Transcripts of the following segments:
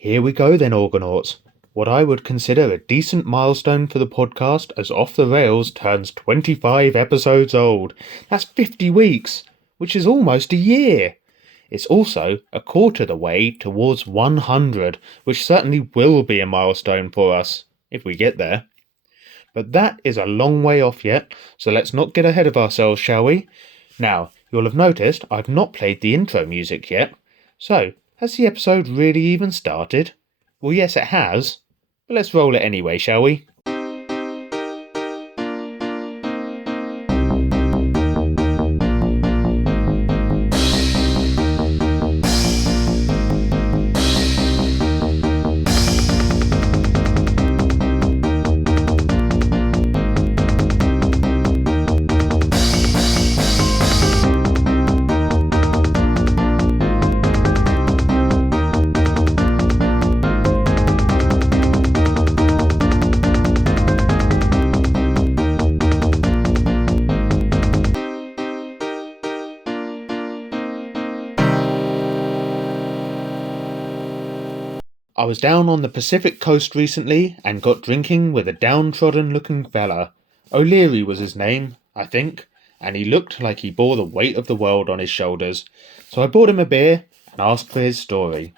Here we go then, Organauts. What I would consider a decent milestone for the podcast as Off the Rails turns 25 episodes old. That's 50 weeks, which is almost a year. It's also a quarter the way towards 100, which certainly will be a milestone for us, if we get there. But that is a long way off yet, so let's not get ahead of ourselves, shall we? Now, you'll have noticed I've not played the intro music yet. So, has the episode really even started? Well, yes, it has. But let's roll it anyway, shall we? I was down on the Pacific coast recently and got drinking with a downtrodden looking fella. O'Leary was his name, I think, and he looked like he bore the weight of the world on his shoulders. So I bought him a beer and asked for his story.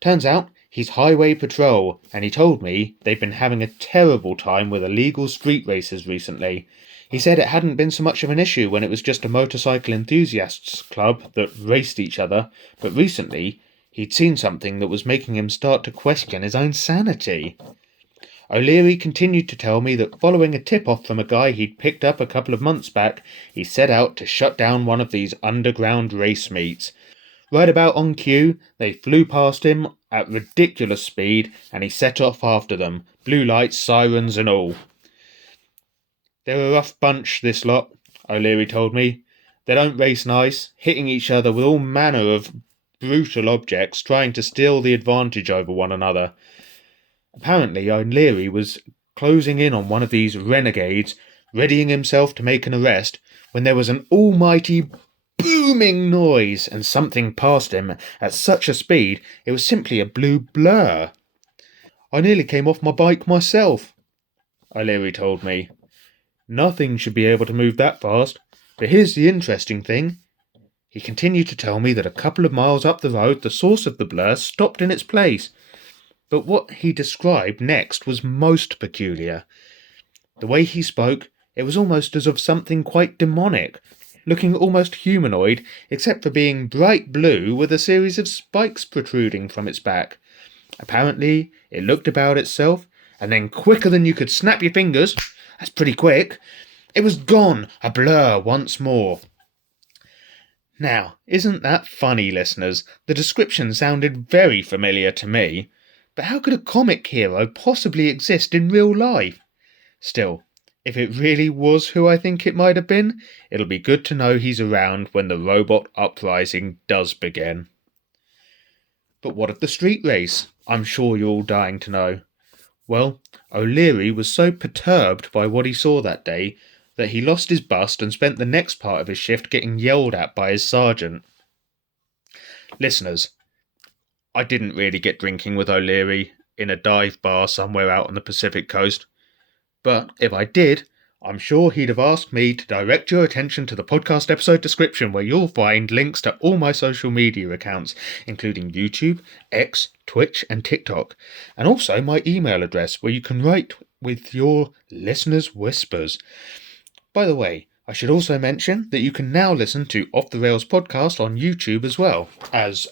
Turns out he's highway patrol, and he told me they've been having a terrible time with illegal street races recently. He said it hadn't been so much of an issue when it was just a motorcycle enthusiasts club that raced each other, but recently he'd seen something that was making him start to question his own sanity. O'Leary continued to tell me that following a tip-off from a guy he'd picked up a couple of months back, he set out to shut down one of these underground race meets. Right about on cue, they flew past him at ridiculous speed, and he set off after them, blue lights, sirens and all. They're a rough bunch, this lot, O'Leary told me. They don't race nice, hitting each other with all manner of brutal objects, trying to steal the advantage over one another. Apparently, O'Leary was closing in on one of these renegades, readying himself to make an arrest, when there was an almighty booming noise, and something passed him at such a speed it was simply a blue blur. I nearly came off my bike myself, O'Leary told me. Nothing should be able to move that fast, but here's the interesting thing. He continued to tell me that a couple of miles up the road the source of the blur stopped in its place. But what he described next was most peculiar. The way he spoke, it was almost as of something quite demonic, looking almost humanoid, except for being bright blue with a series of spikes protruding from its back. Apparently, it looked about itself, and then quicker than you could snap your fingers, that's pretty quick, it was gone, a blur once more. Now, isn't that funny, listeners? The description sounded very familiar to me. But how could a comic hero possibly exist in real life? Still, if it really was who I think it might have been, it'll be good to know he's around when the robot uprising does begin. But what of the street race? I'm sure you're all dying to know. Well, O'Leary was so perturbed by what he saw that day that he lost his bust and spent the next part of his shift getting yelled at by his sergeant. Listeners, I didn't really get drinking with O'Leary in a dive bar somewhere out on the Pacific coast, but if I did, I'm sure he'd have asked me to direct your attention to the podcast episode description, where you'll find links to all my social media accounts, including YouTube, X, Twitch and TikTok, and also my email address where you can write with your listeners' whispers. By the way, I should also mention that you can now listen to Off the Rails podcast on YouTube as well as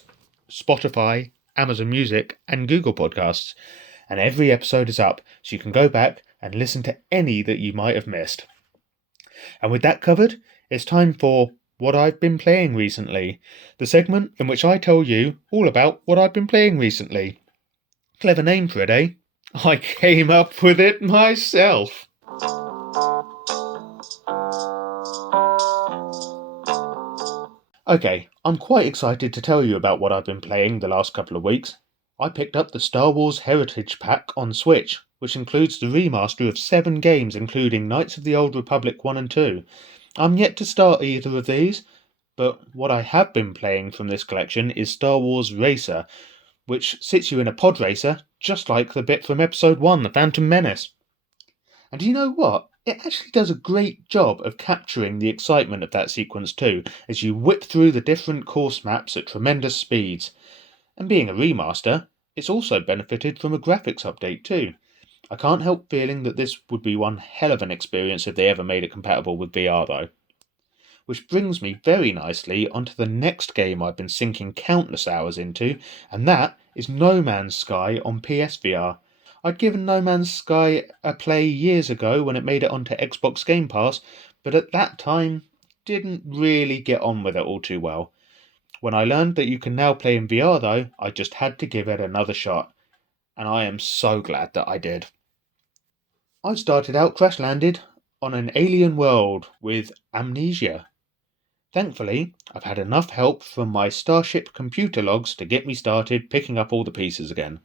Spotify, Amazon Music and Google Podcasts. And every episode is up, so you can go back and listen to any that you might have missed. And with that covered, it's time for What I've Been Playing Recently, the segment in which I tell you all about what I've been playing recently. Clever name for it, eh? I came up with it myself. Okay, I'm quite excited to tell you about what I've been playing the last couple of weeks. I picked up the Star Wars Heritage Pack on Switch, which includes the remaster of 7 games including Knights of the Old Republic 1 and 2. I'm yet to start either of these, but what I have been playing from this collection is Star Wars Racer, which sits you in a pod racer, just like the bit from episode 1, The Phantom Menace. And do you know what? It actually does a great job of capturing the excitement of that sequence too, as you whip through the different course maps at tremendous speeds. And being a remaster, it's also benefited from a graphics update too. I can't help feeling that this would be one hell of an experience if they ever made it compatible with VR though. Which brings me very nicely onto the next game I've been sinking countless hours into, and that is No Man's Sky on PSVR. I'd given No Man's Sky a play years ago when it made it onto Xbox Game Pass, but at that time didn't really get on with it all too well. When I learned that you can now play in VR though, I just had to give it another shot, and I am so glad that I did. I started out crash landed on an alien world with amnesia. Thankfully, I've had enough help from my Starship computer logs to get me started picking up all the pieces again.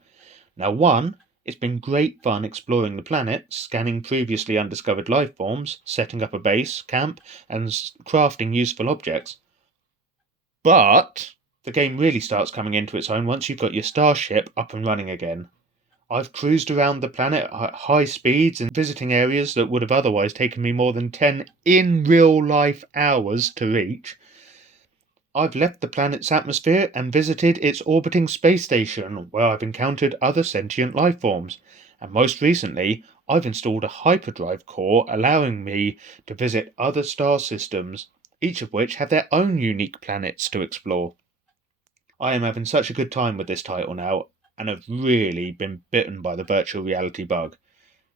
Now, one, it's been great fun exploring the planet, scanning previously undiscovered life forms, setting up a base, camp, and crafting useful objects. But the game really starts coming into its own once you've got your Starship up and running again. I've cruised around the planet at high speeds and visiting areas that would have otherwise taken me more than 10 in real life hours to reach. I've left the planet's atmosphere and visited its orbiting space station, where I've encountered other sentient life forms. And most recently, I've installed a hyperdrive core allowing me to visit other star systems, each of which have their own unique planets to explore. I am having such a good time with this title now, and have really been bitten by the virtual reality bug.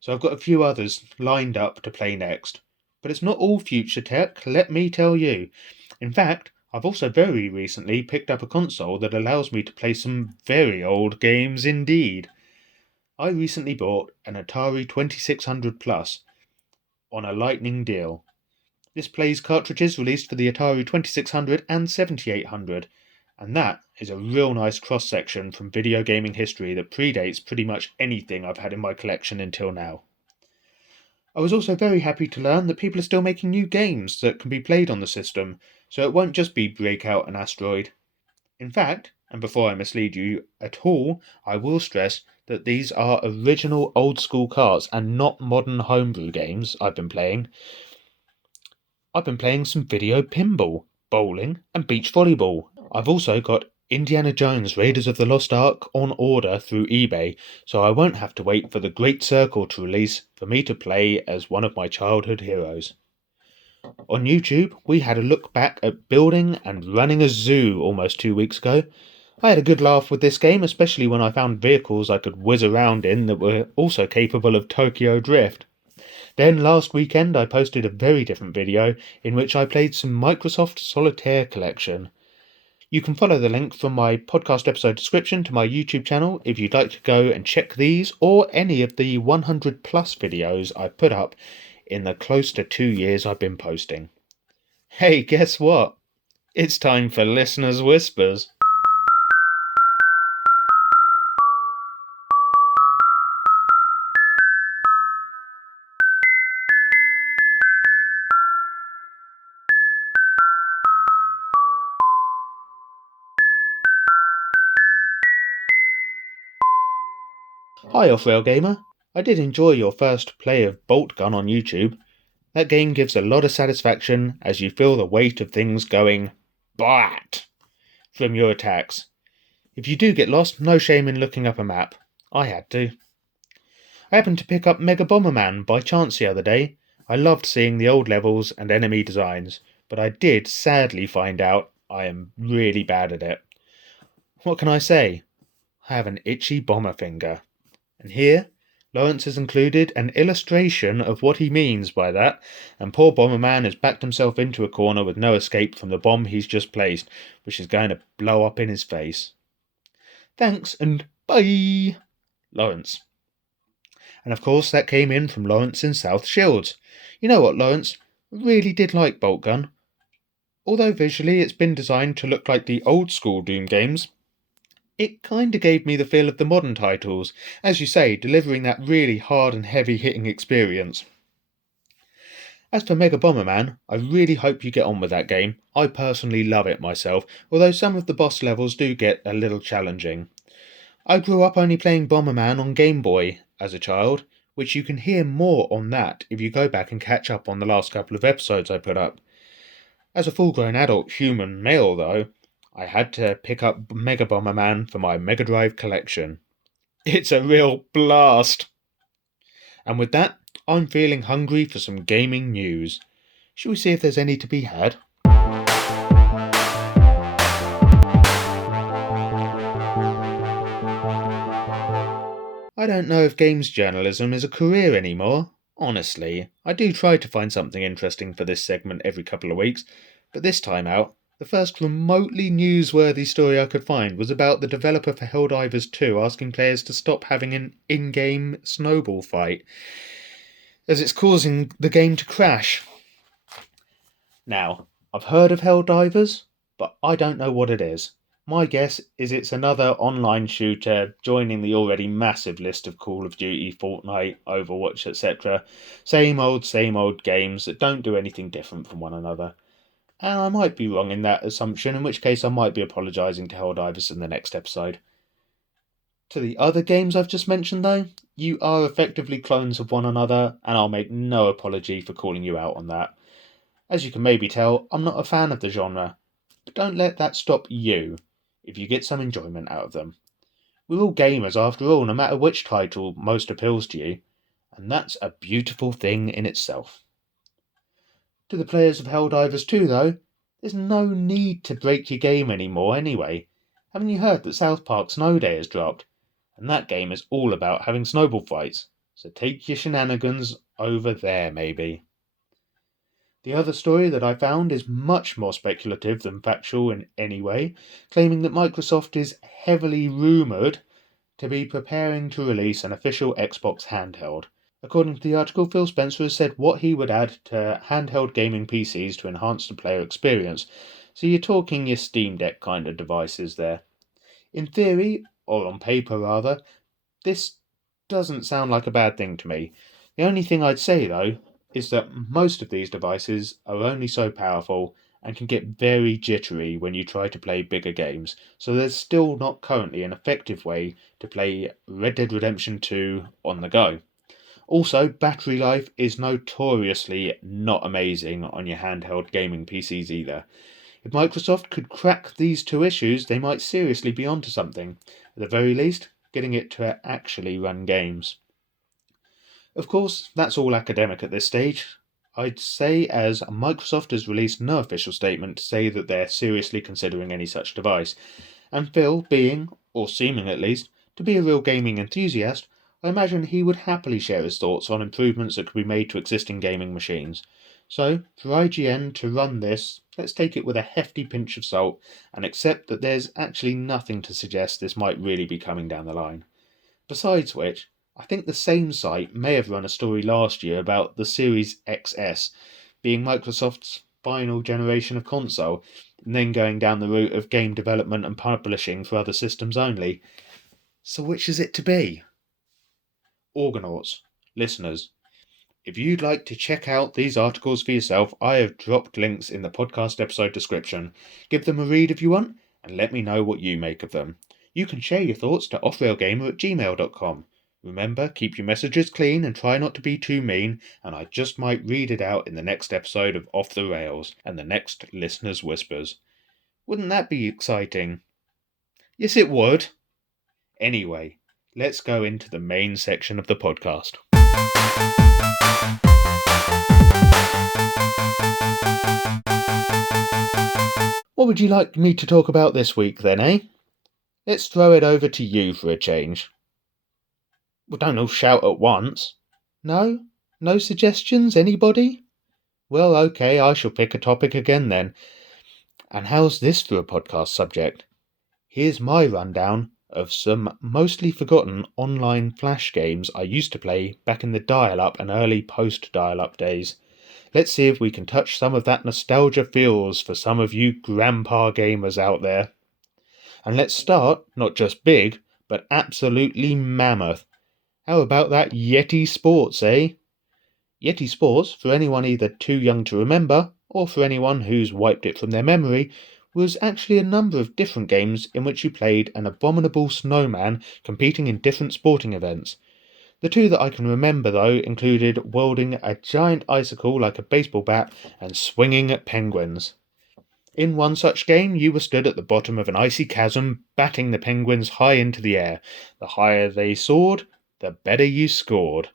So I've got a few others lined up to play next. But it's not all future tech, let me tell you. In fact, I've also very recently picked up a console that allows me to play some very old games indeed. I recently bought an Atari 2600 Plus on a lightning deal. This plays cartridges released for the Atari 2600 and 7800, and that is a real nice cross-section from video gaming history that predates pretty much anything I've had in my collection until now. I was also very happy to learn that people are still making new games that can be played on the system, so it won't just be Breakout and Asteroid. In fact, and before I mislead you at all, I will stress that these are original old-school carts and not modern homebrew games I've been playing. I've been playing some video pinball, bowling, and beach volleyball. I've also got Indiana Jones Raiders of the Lost Ark on order through eBay, so I won't have to wait for the Great Circle to release for me to play as one of my childhood heroes. On YouTube, we had a look back at building and running a zoo almost 2 weeks ago. I had a good laugh with this game, especially when I found vehicles I could whiz around in that were also capable of Tokyo Drift. Then last weekend I posted a very different video in which I played some Microsoft Solitaire Collection. You can follow the link from my podcast episode description to my YouTube channel if you'd like to go and check these or any of the 100 plus videos I've put up in the close to 2 years I've been posting. Hey, guess what? It's time for Listener's Whispers. Hi offrailgamer, I did enjoy your first play of Bolt Gun on YouTube. That game gives a lot of satisfaction as you feel the weight of things going BAT from your attacks. If you do get lost, no shame in looking up a map. I had to. I happened to pick up Mega Bomberman by chance the other day. I loved seeing the old levels and enemy designs, but I did sadly find out I am really bad at it. What can I say? I have an itchy bomber finger. And here, Lawrence has included an illustration of what he means by that, and poor Bomberman has backed himself into a corner with no escape from the bomb he's just placed, which is going to blow up in his face. Thanks, and bye, Lawrence. And of course that came in from Lawrence in South Shields. You know what, Lawrence? I really did like Bolt Gun. Although visually it's been designed to look like the old school Doom games, it kinda gave me the feel of the modern titles, as you say, delivering that really hard and heavy-hitting experience. As for Mega Bomberman, I really hope you get on with that game. I personally love it myself, although some of the boss levels do get a little challenging. I grew up only playing Bomberman on Game Boy as a child, which you can hear more on that if you go back and catch up on the last couple of episodes I put up. As a full-grown adult human male, though, I had to pick up Mega Bomberman for my Mega Drive collection. It's a real blast! And with that, I'm feeling hungry for some gaming news. Shall we see if there's any to be had? I don't know if games journalism is a career anymore. Honestly, I do try to find something interesting for this segment every couple of weeks, but this time out, the first remotely newsworthy story I could find was about the developer for Helldivers 2 asking players to stop having an in-game snowball fight, as it's causing the game to crash. Now, I've heard of Helldivers, but I don't know what it is. My guess is it's another online shooter joining the already massive list of Call of Duty, Fortnite, Overwatch, etc. Same old games that don't do anything different from one another. And I might be wrong in that assumption, in which case I might be apologising to Helldivers in the next episode. To the other games I've just mentioned though, you are effectively clones of one another, and I'll make no apology for calling you out on that. As you can maybe tell, I'm not a fan of the genre, but don't let that stop you if you get some enjoyment out of them. We're all gamers after all, no matter which title most appeals to you, and that's a beautiful thing in itself. To the players of Helldivers 2 though, there's no need to break your game anymore anyway. Haven't you heard that South Park Snow Day has dropped? And that game is all about having snowball fights, so take your shenanigans over there maybe. The other story that I found is much more speculative than factual in any way, claiming that Microsoft is heavily rumoured to be preparing to release an official Xbox handheld. According to the article, Phil Spencer has said what he would add to handheld gaming PCs to enhance the player experience, so you're talking your Steam Deck kind of devices there. In theory, or on paper rather, this doesn't sound like a bad thing to me. The only thing I'd say though is that most of these devices are only so powerful and can get very jittery when you try to play bigger games, so there's still not currently an effective way to play Red Dead Redemption 2 on the go. Also, battery life is notoriously not amazing on your handheld gaming PCs either. If Microsoft could crack these two issues, they might seriously be onto something. At the very least, getting it to actually run games. Of course, that's all academic at this stage. I'd say as Microsoft has released no official statement to say that they're seriously considering any such device, and Phil being, or seeming at least, to be a real gaming enthusiast, I imagine he would happily share his thoughts on improvements that could be made to existing gaming machines. So, for IGN to run this, let's take it with a hefty pinch of salt and accept that there's actually nothing to suggest this might really be coming down the line. Besides which, I think the same site may have run a story last year about the Series XS being Microsoft's final generation of console, and then going down the route of game development and publishing for other systems only. So which is it to be? Organauts, listeners, if you'd like to check out these articles for yourself, I have dropped links in the podcast episode description. Give them a read if you want, and let me know what you make of them. You can share your thoughts to offrailgamer@gmail.com. Remember, keep your messages clean and try not to be too mean, and I just might read it out in the next episode of Off the Rails and the next Listener's Whispers. Wouldn't that be exciting? Yes, it would. Anyway, let's go into the main section of the podcast. What would you like me to talk about this week then, eh? Let's throw it over to you for a change. Well, don't all shout at once. No? No suggestions, anybody? Well, okay, I shall pick a topic again then. And how's this for a podcast subject? Here's my rundown of some mostly forgotten online flash games I used to play back in the dial-up and early post-dial-up days. Let's see if we can touch some of that nostalgia feels for some of you grandpa gamers out there. And let's start, not just big, but absolutely mammoth. How about that Yeti Sports, eh? Yeti Sports, for anyone either too young to remember, or for anyone who's wiped it from their memory, was actually a number of different games in which you played an abominable snowman competing in different sporting events. The two that I can remember, though, included wielding a giant icicle like a baseball bat and swinging at penguins. In one such game, you were stood at the bottom of an icy chasm, batting the penguins high into the air. The higher they soared, the better you scored.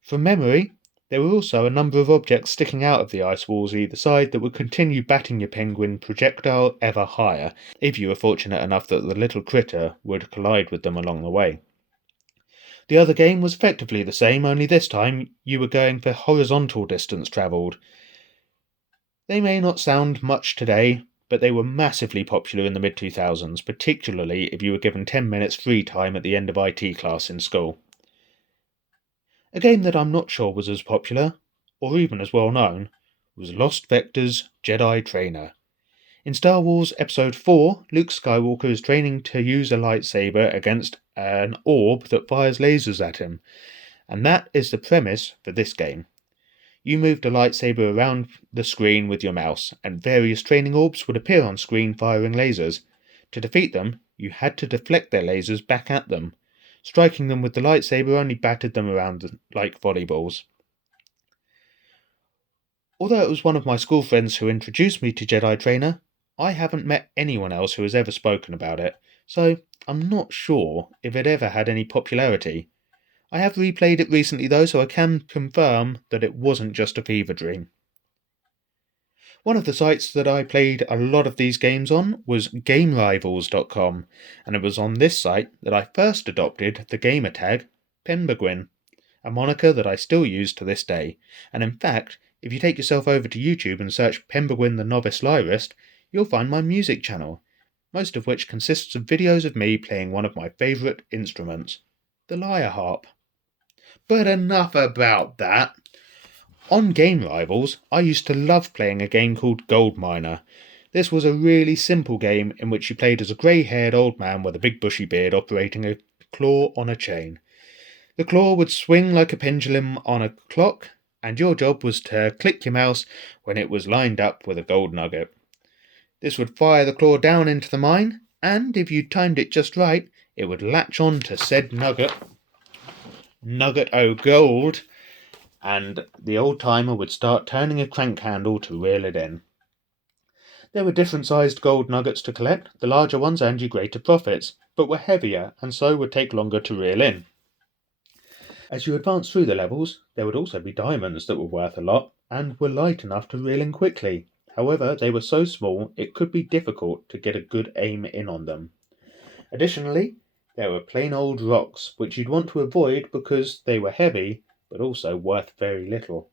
From memory, there were also a number of objects sticking out of the ice walls either side that would continue batting your penguin projectile ever higher, if you were fortunate enough that the little critter would collide with them along the way. The other game was effectively the same, only this time you were going for horizontal distance travelled. They may not sound much today, but they were massively popular in the mid-2000s, particularly if you were given 10 minutes free time at the end of IT class in school. A game that I'm not sure was as popular, or even as well known, was Lost Vector's Jedi Trainer. In Star Wars Episode 4, Luke Skywalker is training to use a lightsaber against an orb that fires lasers at him, and that is the premise for this game. You moved a lightsaber around the screen with your mouse, and various training orbs would appear on screen firing lasers. To defeat them, you had to deflect their lasers back at them. Striking them with the lightsaber only battered them around like volleyballs. Although it was one of my school friends who introduced me to Jedi Trainer, I haven't met anyone else who has ever spoken about it, so I'm not sure if it ever had any popularity. I have replayed it recently though, so I can confirm that it wasn't just a fever dream. One of the sites that I played a lot of these games on was GameRivals.com, and it was on this site that I first adopted the gamer tag Penguin, a moniker that I still use to this day, and in fact, if you take yourself over to YouTube and search Penguin the Novice Lyrist, you'll find my music channel, most of which consists of videos of me playing one of my favourite instruments, the lyre harp. But enough about that. On Game Rivals, I used to love playing a game called Gold Miner. This was a really simple game in which you played as a grey-haired old man with a big bushy beard operating a claw on a chain. The claw would swing like a pendulum on a clock, and your job was to click your mouse when it was lined up with a gold nugget. This would fire the claw down into the mine, and if you timed it just right, it would latch on to said nugget o' gold, and the old timer would start turning a crank handle to reel it in. There were different sized gold nuggets to collect. The larger ones earned you greater profits, but were heavier and so would take longer to reel in. As you advanced through the levels, there would also be diamonds that were worth a lot and were light enough to reel in quickly. However, they were so small it could be difficult to get a good aim in on them. Additionally, there were plain old rocks, which you'd want to avoid because they were heavy, but also worth very little.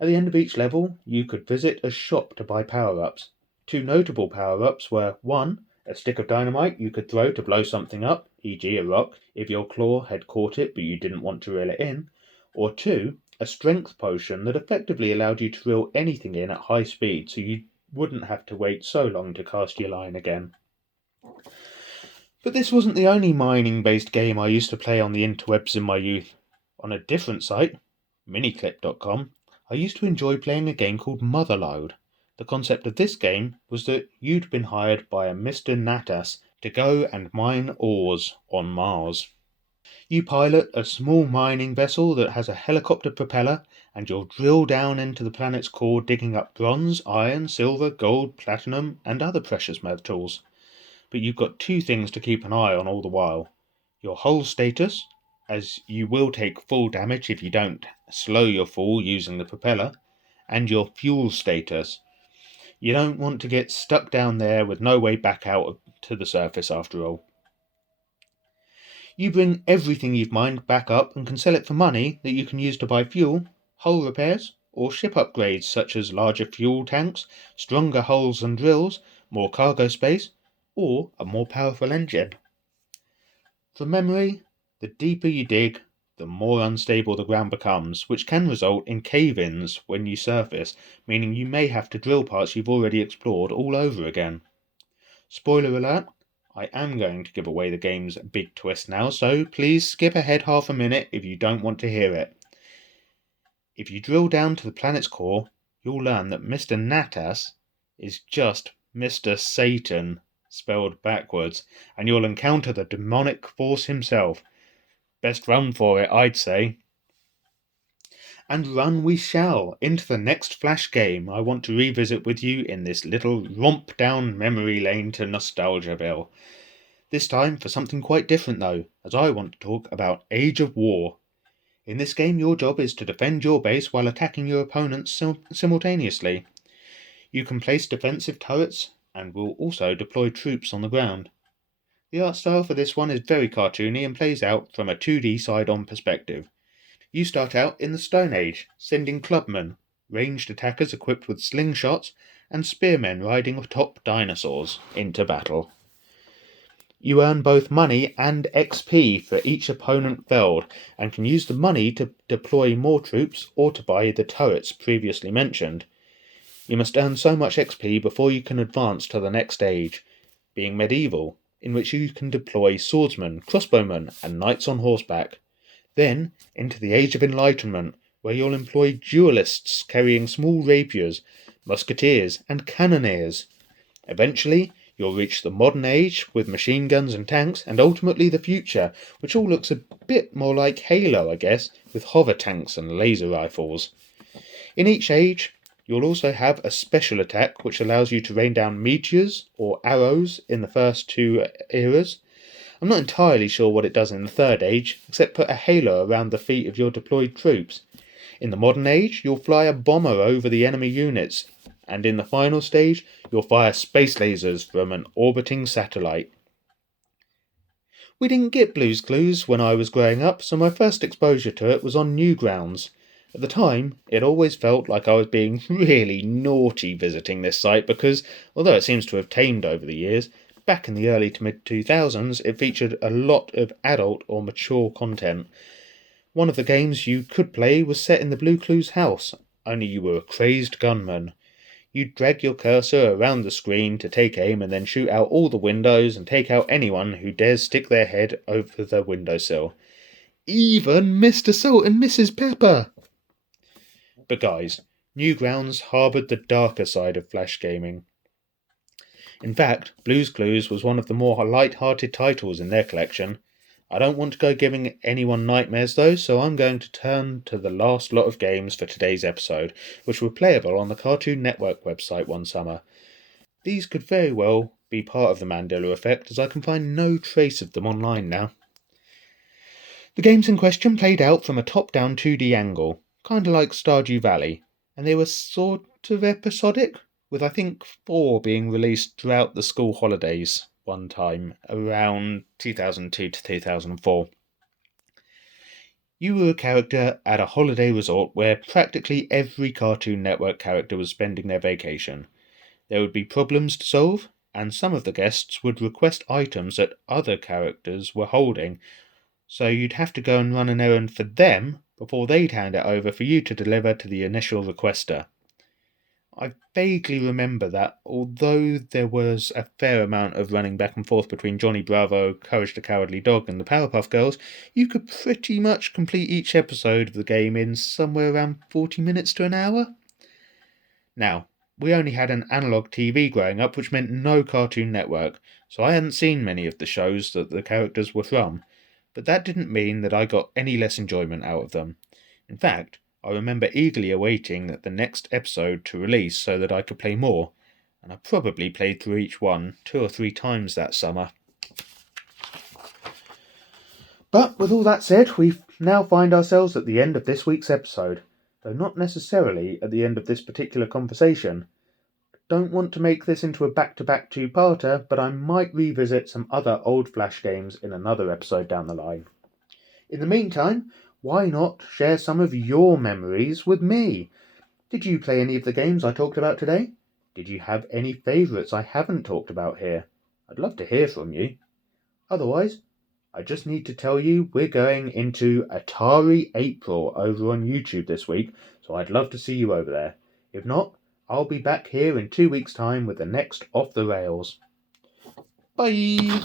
At the end of each level, you could visit a shop to buy power-ups. Two notable power-ups were 1. A stick of dynamite you could throw to blow something up, e.g. a rock, if your claw had caught it but you didn't want to reel it in, or 2. A strength potion that effectively allowed you to reel anything in at high speed so you wouldn't have to wait so long to cast your line again. But this wasn't the only mining-based game I used to play on the interwebs in my youth. On a different site, miniclip.com, I used to enjoy playing a game called Motherlode. The concept of this game was that you'd been hired by a Mr. Natas to go and mine ores on Mars. You pilot a small mining vessel that has a helicopter propeller, and you'll drill down into the planet's core digging up bronze, iron, silver, gold, platinum, and other precious metals. But you've got two things to keep an eye on all the while. Your hull status, as you will take full damage if you don't slow your fall using the propeller, and your fuel status. You don't want to get stuck down there with no way back out to the surface after all. You bring everything you've mined back up and can sell it for money that you can use to buy fuel, hull repairs, or ship upgrades such as larger fuel tanks, stronger hulls and drills, more cargo space, or a more powerful engine. From memory, the deeper you dig, the more unstable the ground becomes, which can result in cave-ins when you surface, meaning you may have to drill parts you've already explored all over again. Spoiler alert, I am going to give away the game's big twist now, so please skip ahead half a minute if you don't want to hear it. If you drill down to the planet's core, you'll learn that Mr. Natas is just Mr. Satan, spelled backwards, and you'll encounter the demonic force himself. Best run for it, I'd say. And run we shall into the next Flash game I want to revisit with you in this little romp down memory lane to Nostalgiaville. This time for something quite different though, as I want to talk about Age of War. In this game your job is to defend your base while attacking your opponents simultaneously. You can place defensive turrets and will also deploy troops on the ground. The art style for this one is very cartoony and plays out from a 2D side-on perspective. You start out in the Stone Age, sending clubmen, ranged attackers equipped with slingshots, and spearmen riding atop dinosaurs into battle. You earn both money and XP for each opponent felled, and can use the money to deploy more troops or to buy the turrets previously mentioned. You must earn so much XP before you can advance to the next age, being medieval, in which you can deploy swordsmen, crossbowmen, and knights on horseback. Then into the Age of Enlightenment, where you'll employ duelists carrying small rapiers, musketeers, and cannoneers. Eventually, you'll reach the modern age with machine guns and tanks, and ultimately the future, which all looks a bit more like Halo, I guess, with hover tanks and laser rifles. In each age, you'll also have a special attack which allows you to rain down meteors or arrows in the first two eras. I'm not entirely sure what it does in the third age, except put a halo around the feet of your deployed troops. In the modern age, you'll fly a bomber over the enemy units, and in the final stage, you'll fire space lasers from an orbiting satellite. We didn't get Blue's Clues when I was growing up, so my first exposure to it was on Newgrounds. At the time, it always felt like I was being really naughty visiting this site because, although it seems to have tamed over the years, back in the early to mid-2000s, it featured a lot of adult or mature content. One of the games you could play was set in the Blue Clues house, only you were a crazed gunman. You'd drag your cursor around the screen to take aim and then shoot out all the windows and take out anyone who dares stick their head over the windowsill. Even Mr. Salt and Mrs. Pepper! But guys, Newgrounds harboured the darker side of Flash gaming. In fact, Blue's Clues was one of the more light-hearted titles in their collection. I don't want to go giving anyone nightmares though, so I'm going to turn to the last lot of games for today's episode, which were playable on the Cartoon Network website one summer. These could very well be part of the Mandela effect, as I can find no trace of them online now. The games in question played out from a top-down 2D angle, kind of like Stardew Valley, and they were sort of episodic, with I think 4 being released throughout the school holidays one time, around 2002 to 2004. You were a character at a holiday resort where practically every Cartoon Network character was spending their vacation. There would be problems to solve, and some of the guests would request items that other characters were holding, so you'd have to go and run an errand for them before they'd hand it over for you to deliver to the initial requester. I vaguely remember that, although there was a fair amount of running back and forth between Johnny Bravo, Courage the Cowardly Dog, and the Powerpuff Girls, you could pretty much complete each episode of the game in somewhere around 40 minutes to an hour. Now, we only had an analogue TV growing up, which meant no Cartoon Network, so I hadn't seen many of the shows that the characters were from, but that didn't mean that I got any less enjoyment out of them. In fact, I remember eagerly awaiting the next episode to release so that I could play more, and I probably played through each one 2 or 3 times that summer. But with all that said, we now find ourselves at the end of this week's episode, though not necessarily at the end of this particular conversation. Don't want to make this into a back-to-back 2-parter, but I might revisit some other old Flash games in another episode down the line. In the meantime, why not share some of your memories with me? Did you play any of the games I talked about today? Did you have any favourites I haven't talked about here? I'd love to hear from you. Otherwise, I just need to tell you we're going into Atari April over on YouTube this week, so I'd love to see you over there. If not, I'll be back here in 2 weeks' time with the next Off the Rails. Bye!